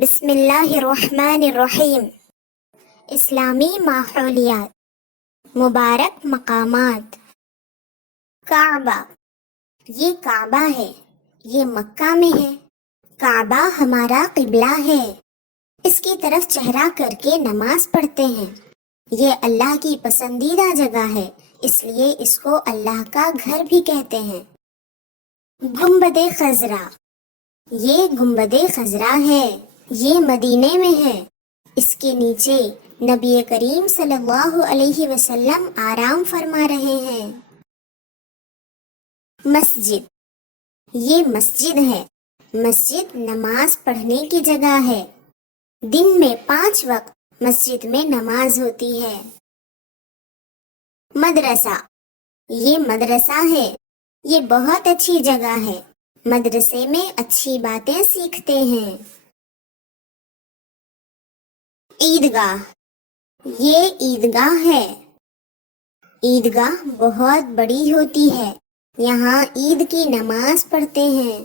بسم اللہ الرحمن الرحیم۔ اسلامی ماحولیات، مبارک مقامات۔ کعبہ، یہ کعبہ ہے، یہ مکہ میں ہے۔ کعبہ ہمارا قبلہ ہے، اس کی طرف چہرہ کر کے نماز پڑھتے ہیں۔ یہ اللہ کی پسندیدہ جگہ ہے، اس لیے اس کو اللہ کا گھر بھی کہتے ہیں۔ گنبد خضرا، یہ گنبد خضرا ہے، یہ مدینے میں ہے۔ اس کے نیچے نبی کریم صلی اللہ علیہ وسلم آرام فرما رہے ہیں۔ مسجد، یہ مسجد ہے، مسجد نماز پڑھنے کی جگہ ہے۔ دن میں 5 وقت مسجد میں نماز ہوتی ہے۔ مدرسہ، یہ مدرسہ ہے، یہ بہت اچھی جگہ ہے، مدرسے میں اچھی باتیں سیکھتے ہیں۔ عیدگاہ، یہ عیدگاہ ہے، عیدگاہ بہت بڑی ہوتی ہے، یہاں عید کی نماز پڑھتے ہیں۔